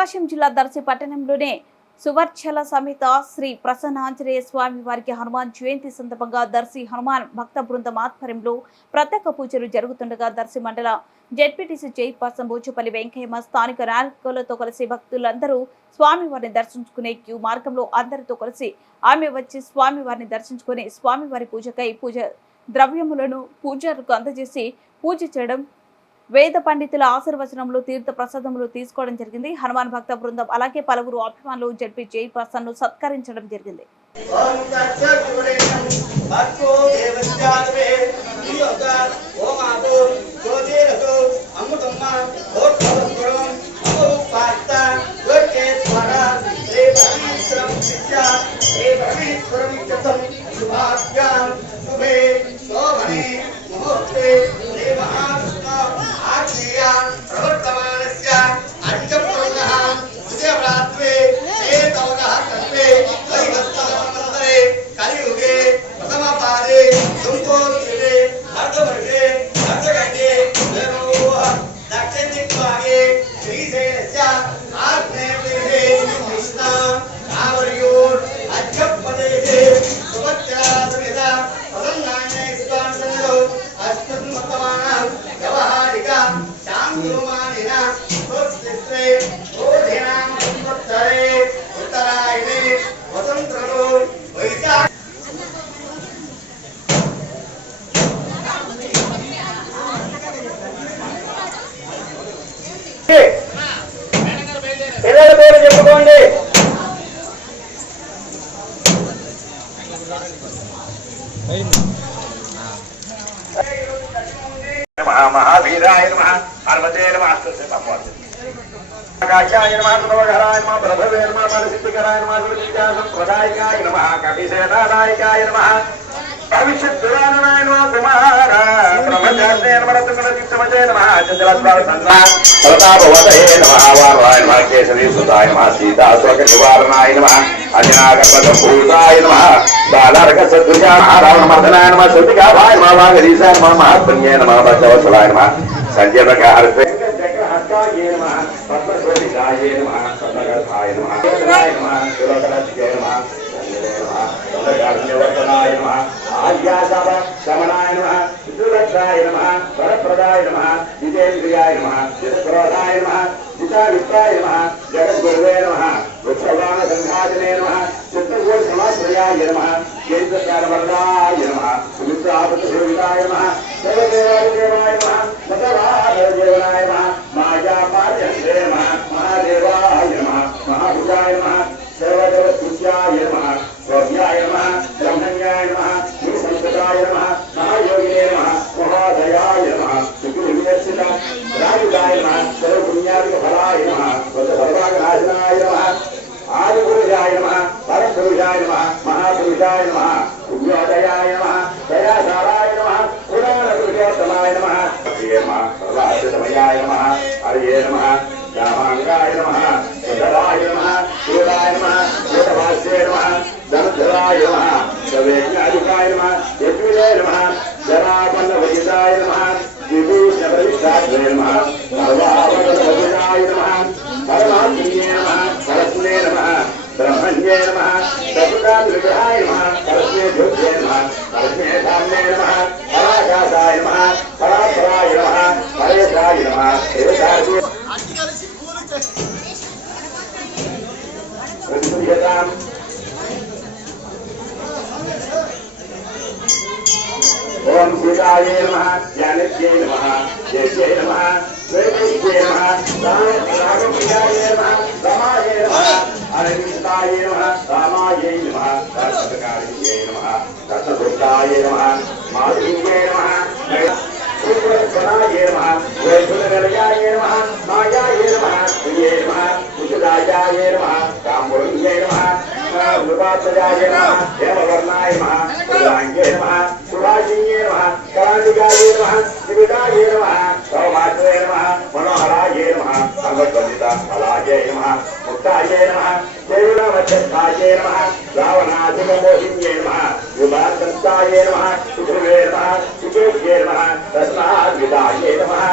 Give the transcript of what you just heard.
ప్రకాశం జిల్లా దర్శి పట్టణంలోనే సువర్చల సమేత శ్రీ ప్రసన్నాంజనేయ స్వామి వారికి హనుమాన్ జయంతి సందర్భంగా దర్శి హనుమాన్ భక్త బృందం ఆధ్వర్యంలో ప్రత్యేక పూజలు జరుగుతుండగా దర్శి మండల జెడ్పీటీసీ చైర్పర్సన్ బోచుపల్లి వెంకయ్యమ్మ స్థానిక నాయకులతో కలిసి భక్తులందరూ స్వామివారిని దర్శించుకునే క్యూ మార్గంలో అందరితో కలిసి ఆమె వచ్చి స్వామివారిని దర్శించుకుని స్వామివారి పూజకై పూజ ద్రవ్యములను పూజలకు అందజేసి పూజ చేయడం వేద పండితుల ఆశీర్వచనములు తీర్థ ప్రసాదములు తీసుకోవడం జరిగింది. హనుమాన్ భక్త బృందం అలాగే పలువురు అభిమానులు జడ్పీ చైర్పర్సన్ను సత్కరించడం జరిగింది. ఓం Yes. మహావీరాయ నమ పార్వతే నమ ఆకాశాయ నమ సర్వఘరాయ నమ ప్రభవే నమ పరిసిద్ధికరాయ నమః విద్యాసంప్రదాయకాయ నమః కపిసేనాదాయకాయ నమః భవిష్యత్తురాయణాయ నమః కుమార బ్రహ్మచార్య నమ రత్నకులదీప్తమతే నమ చంద్రస్వామి సన్నా ప్రతాపవతయే నమః వారాయ నమ కేశరీ సుతాయ నమ సీతాశోక నివారణాయ నమ అజనాగపదభూతాయ నమ. బాలార్క సద్విజా రావణమర్దనాయ నమః. సతికాభాయ నమః. వాగరీశాయ నమః. మహాత్మన్యే శమనాయ వరప్రదాయ నమ. జితేంద్రియాయ నమ. జితక్రోధాయ నమ. జితావిత్రాయ నమః జగద్గురువే నమ వృక్షవాణ సంఘాజనే నమ చిత్తగోళ సమాశ్రయాయ నమః కేంద్రకారవరదాయ నమః సుమిత్రాపతిసేవితాయ నమః సర్వదేవాయ నమః సతవాదేవాయ నమః మాయాపార్యందే నమః మహాదేవాయ నమ మహాభుజాయ నమ రాయుగాయ నమః సర్వపుణ్యాదిక ఫలాయ నమ సర్వాగనాశనాయ నమ ఆదిపురుషాయ నమ పరపురుషాయ నమ మహాపురుషాయ నమ పుణ్యోదయాయ నమ దయాసారాయ నమ పురాణ పురుషోత్తమాయ నమః హరే సర్వాశ్రమయాయ నమ హరియే నమ రామాంగాయ నమ సుందరాయ నమ శూలాయ నమ శూలభాస్యే నమ ధనుధరాయ నమ సవేజ్ఞాధికాయ నమ యజ్ఞే నమ జరాపన్నవజితాయ నమ విభూషణప్రవిష్టాయ నమః సర్వావరణవజితాయ నమః పరమాత్మనే నమః పరస్మే నమః బ్రహ్మణ్యే నమః సతుకాంతృగ్రహాయ నమః పరస్మే జ్యోత్యే నమః పరస్మే ధామ్నే నమః పరాకాశాయ నమః పరాపరాయ నమః పరేశాయ నమః దేవతాయ ప్రతిష్ఠితాం ఓం సీతాయే నమః జ్ఞానజ్ఞే నమః యజ్ఞే నమః వేదజ్ఞే నమః రామప్రియాయే నమః రమాయే నమః అరవిందాయే నమః రామాయే నమః దర్శకార్యే నమః దర్శభృతాయే నమః మాధుర్యే నమః సూత్రస్వరాయే నమః వైష్ణవనిలయాయే నమః మాయాయే वत्सजाय नमः हेमवर्णाय नमः कुलाङ्गे नमः सुभाषिण्ये नमः करालिकाये नमः त्रिविदाये नमः सौभाग्ये नमः मनोहराये नमः भगवद्गीताफलाये नमः मुक्ताये नमः देवनामध्यस्थाये नमः रावणाधिकमोहिन्ये नमः युगान्तस्ताये नमः सुधुवे नमः सुकेभ्ये नमः रत्नाद्विदाये नमः